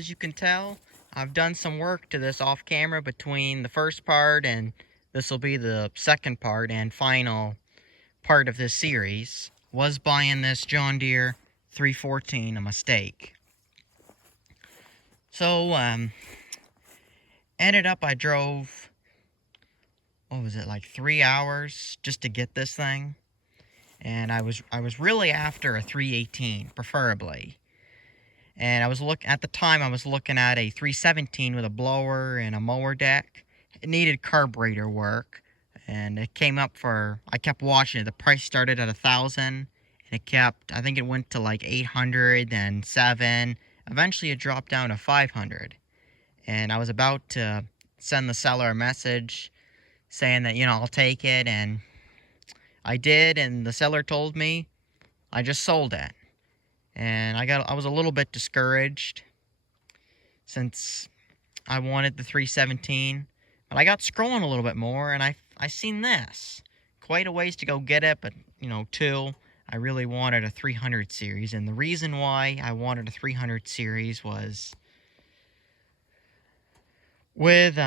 as you can tell, I've done some work to this off camera between the first part, and this will be the second part and final part of this series. Was buying this John Deere 314 a mistake? So, ended up I drove, what was it, like 3 hours just to get this thing. And I was really after a 318, preferably. And at the time I was looking at a 317 with a blower and a mower deck. It needed carburetor work, and it came up for, I kept watching it. The price started at 1,000, and I think it went to like 800, then 7. Eventually it dropped down to 500. And I was about to send the seller a message saying that, I'll take it, and I did, and the seller told me I just sold it. And I was a little bit discouraged since I wanted the 317, but I got scrolling a little bit more, and I seen this. Quite a ways to go get it, but I really wanted a 300 series, and the reason why I wanted a 300 series was with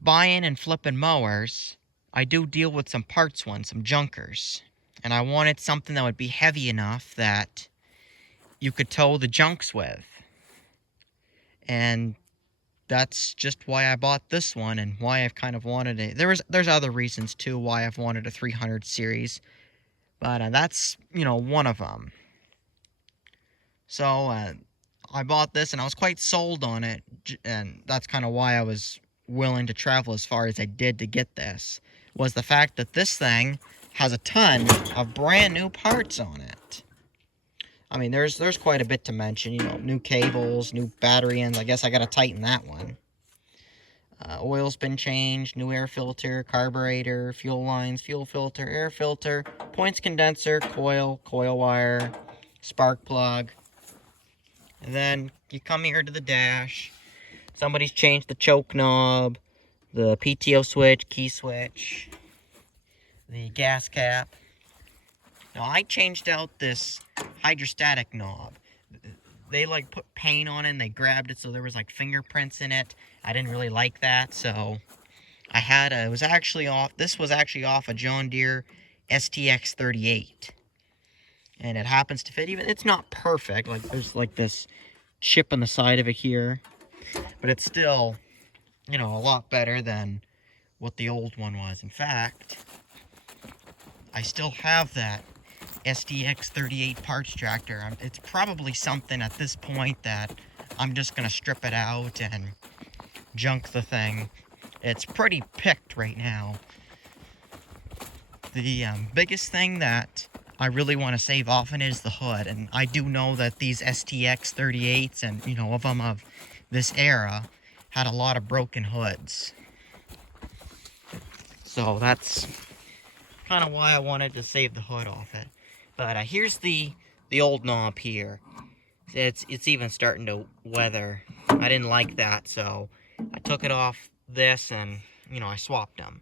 buying and flipping mowers, I do deal with some parts ones, some junkers, and I wanted something that would be heavy enough that you could tow the junks with. And that's just why I bought this one, and why I've kind of wanted it. There's other reasons too why I've wanted a 300 series, but that's one of them. So I bought this, and I was quite sold on it, and that's kind of why I was willing to travel as far as I did to get this, was the fact that this thing has a ton of brand new parts on it. I mean, there's quite a bit to mention, new cables, new battery ends. I guess I got to tighten that one. Oil's been changed, new air filter, carburetor, fuel lines, fuel filter, air filter, points condenser, coil wire, spark plug. And then you come here to the dash. Somebody's changed the choke knob, the PTO switch, key switch, the gas cap. Now, I changed out this hydrostatic knob. They put paint on it, and they grabbed it so there was fingerprints in it. I didn't really like that, so this was actually off a John Deere STX 38. And it happens to fit. Even it's not perfect, there's this chip on the side of it here, but it's still a lot better than what the old one was. In fact, I still have that STX 38 parts tractor. It's probably something at this point that I'm just gonna strip it out and junk the thing. It's pretty picked right now. The biggest thing that I really want to save off in is the hood, and I do know that these STX 38s and of them of this era had a lot of broken hoods. So that's kind of why I wanted to save the hood off it. But here's the old knob here. It's even starting to weather. I didn't like that, so I took it off this, and I swapped them.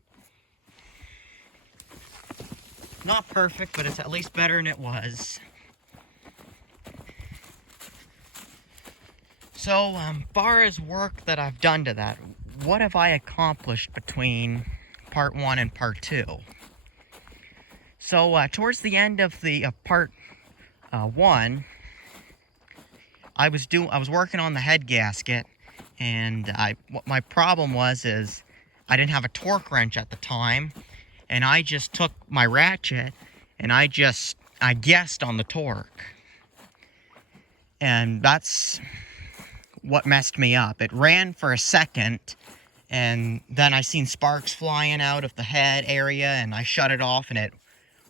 Not perfect, but it's at least better than it was. So, far as work that I've done to that, what have I accomplished between part 1 and part 2? So, towards the end of the part 1, I was working on the head gasket, and what my problem is I didn't have a torque wrench at the time, and I just took my ratchet and I guessed on the torque, and that's what messed me up. It ran for a second, and then I seen sparks flying out of the head area, and I shut it off, and it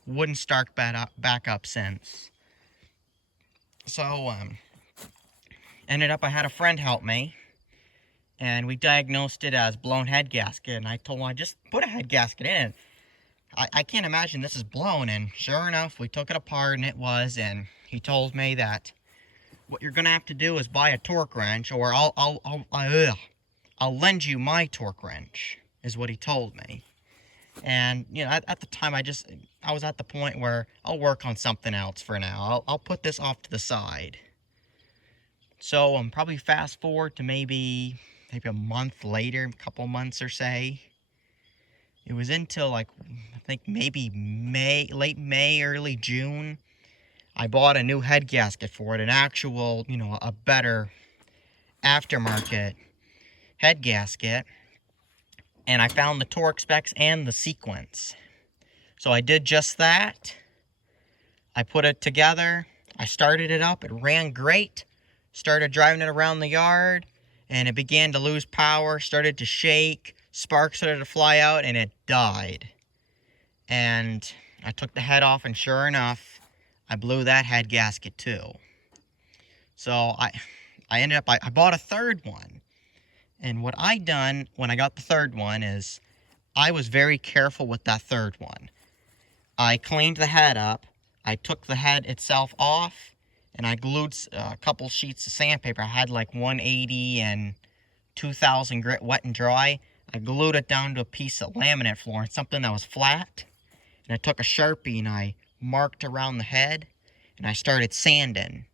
wouldn't start back up since. So ended up I had a friend help me, and we diagnosed it as blown head gasket, and I told him I just put a head gasket in it. I can't imagine this is blown, and sure enough, we took it apart, and it was, and he told me that what you're gonna have to do is buy a torque wrench, or I'll lend you my torque wrench, is what he told me. And at the time, I was at the point where I'll work on something else for now. I'll put this off to the side. So probably fast forward to maybe a month later, a couple months or say. It was until like I think maybe late May, early June. I bought a new head gasket for it, an actual, a better aftermarket head gasket, and I found the torque specs and the sequence. So I did just that. I put it together. I started it up. It ran great. Started driving it around the yard, and it began to lose power, started to shake, sparks started to fly out, and it died. And I took the head off, and sure enough, I blew that head gasket too. So I ended up, I bought a third one. And what I done when I got the third one is I was very careful with that third one. I cleaned the head up. I took the head itself off, and I glued a couple sheets of sandpaper. I had like 180 and 2000 grit wet and dry. I glued it down to a piece of laminate flooring, something that was flat. And I took a Sharpie and I marked around the head, and I started sanding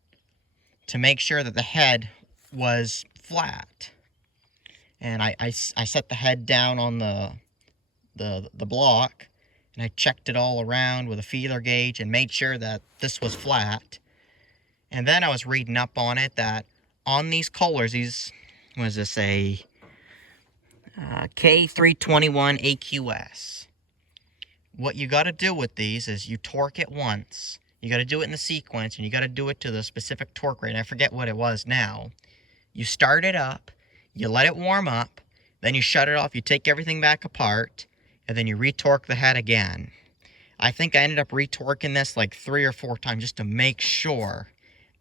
to make sure that the head was flat. And I set the head down on the block, and I checked it all around with a feeler gauge and made sure that this was flat. And then I was reading up on it that on these collars, was this a K321 AQS? What you got to do with these is you torque it once. You got to do it in the sequence, and you got to do it to the specific torque rate. I forget what it was now. You start it up, you let it warm up, then you shut it off, you take everything back apart, and then you retorque the head again. I think I ended up retorquing this like 3 or 4 times just to make sure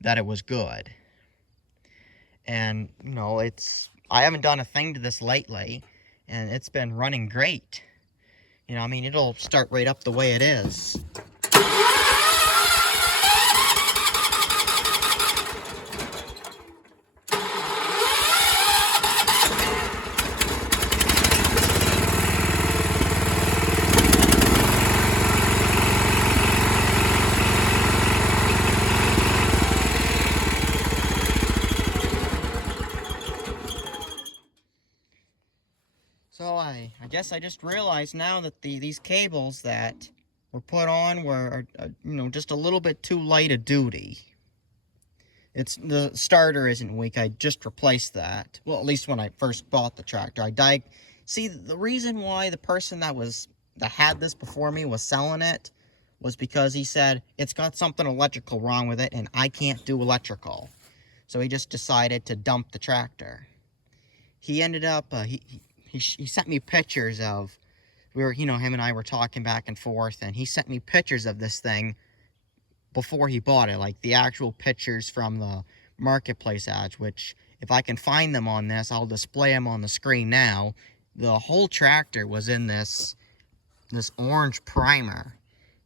that it was good. And, I haven't done a thing to this lately, and it's been running great. It'll start right up the way it is. So I guess I just realized now that these cables that were put on were, just a little bit too light a duty. The starter isn't weak. I just replaced that. Well, at least when I first bought the tractor. See, the reason why the person that had this before me was selling it was because he said it's got something electrical wrong with it and I can't do electrical. So he just decided to dump the tractor. He ended up, he sent me pictures of, him and I were talking back and forth, and he sent me pictures of this thing before he bought it, like the actual pictures from the marketplace ads, which if I can find them on this, I'll display them on the screen now. The whole tractor was in this orange primer,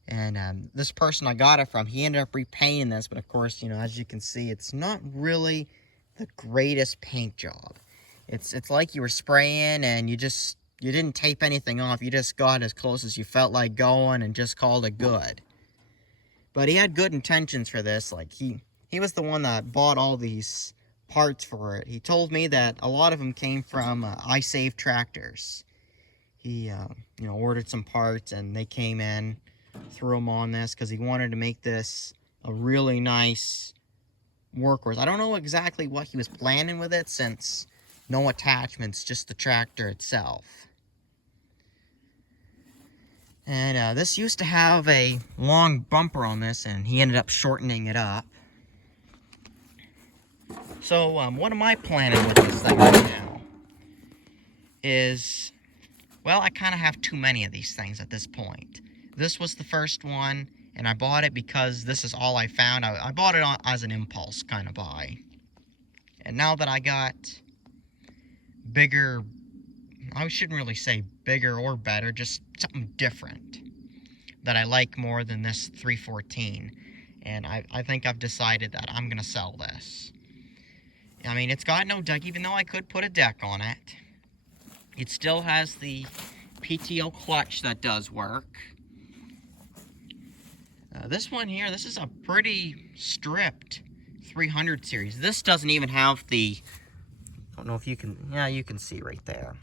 and this person I got it from, he ended up repainting this, but of course, as you can see, it's not really the greatest paint job. It's like you were spraying and you didn't tape anything off. You just got as close as you felt like going and just called it good. But he had good intentions for this. Like he was the one that bought all these parts for it. He told me that a lot of them came from iSave tractors. He ordered some parts and they came in, threw them on this because he wanted to make this a really nice workhorse. I don't know exactly what he was planning with it since no attachments, just the tractor itself. And this used to have a long bumper on this, and he ended up shortening it up. So, what am I planning with this thing right now? Is, well, I kind of have too many of these things at this point. This was the first one, and I bought it because this is all I found. I bought it as an impulse kind of buy. And now that I got bigger, I shouldn't really say bigger or better, just something different that I like more than this 314. And I think I've decided that I'm going to sell this. It's got no deck, even though I could put a deck on it. It still has the PTO clutch that does work. This one here, this is a pretty stripped 300 series. This doesn't even have the, I don't know if you can, yeah, you can see right there.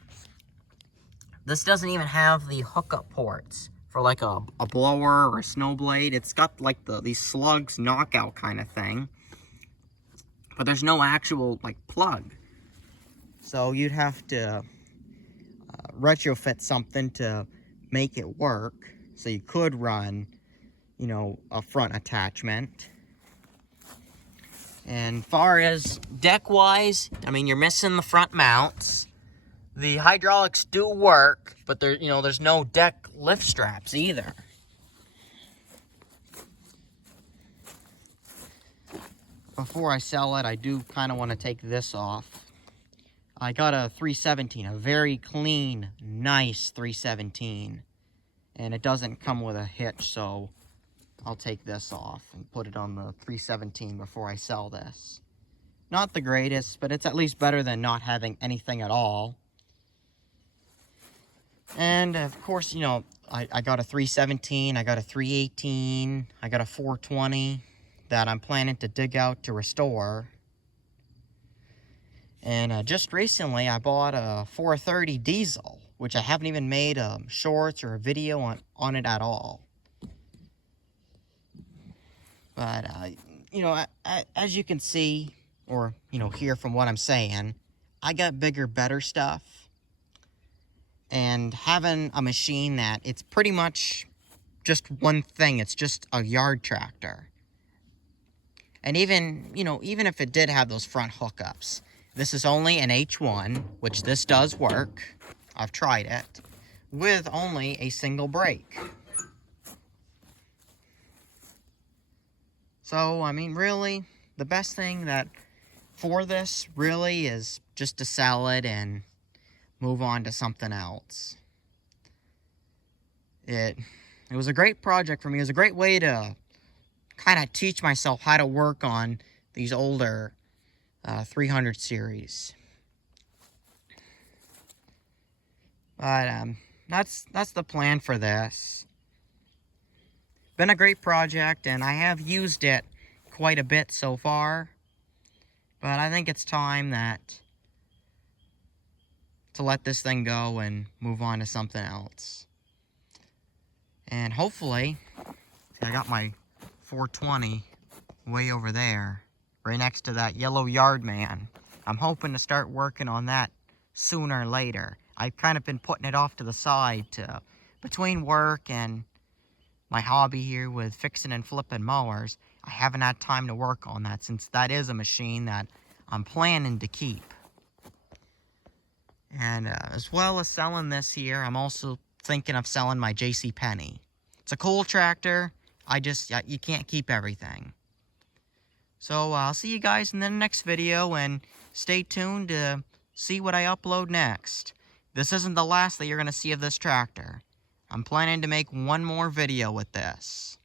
This doesn't even have the hookup ports for like a blower or a snow blade. It's got like these slugs knockout kind of thing, but there's no actual like plug. So you'd have to retrofit something to make it work. So you could run, you know, a front attachment. And far as deck-wise, I mean, you're missing the front mounts. The hydraulics do work, but there, you know, there's no deck lift straps either. Before I sell it, I do kind of want to take this off. I got a 317, a very clean, nice 317. And it doesn't come with a hitch, so I'll take this off and put it on the 317 before I sell this. Not the greatest, but it's at least better than not having anything at all. And of course, you know, I got a 317, I got a 318, I got a 420 that I'm planning to dig out to restore. And just recently, I bought a 430 diesel, which I haven't even made shorts or a video on it at all. But, you know, as you can see, or, you know, hear from what I'm saying, I got bigger, better stuff. And having a machine that it's pretty much just one thing, it's just a yard tractor. And even, you know, even if it did have those front hookups, this is only an H1, which this does work. I've tried it, with only a single brake. So, I mean, really, the best thing that for this really is just to sell it and move on to something else. It was a great project for me. It was a great way to kind of teach myself how to work on these older 300 series. But that's the plan for this. Been a great project, and I have used it quite a bit so far. But I think it's time to let this thing go and move on to something else. And hopefully, see, I got my 420 way over there, right next to that yellow yard man. I'm hoping to start working on that sooner or later. I've kind of been putting it off to the side between work and my hobby here with fixing and flipping mowers. I haven't had time to work on that, since that is a machine that I'm planning to keep. And as well as selling this here, I'm also thinking of selling my JCPenney. It's a cool tractor. You can't keep everything. So I'll see you guys in the next video, and stay tuned to see what I upload next. This isn't the last that you're going to see of this tractor. I'm planning to make one more video with this.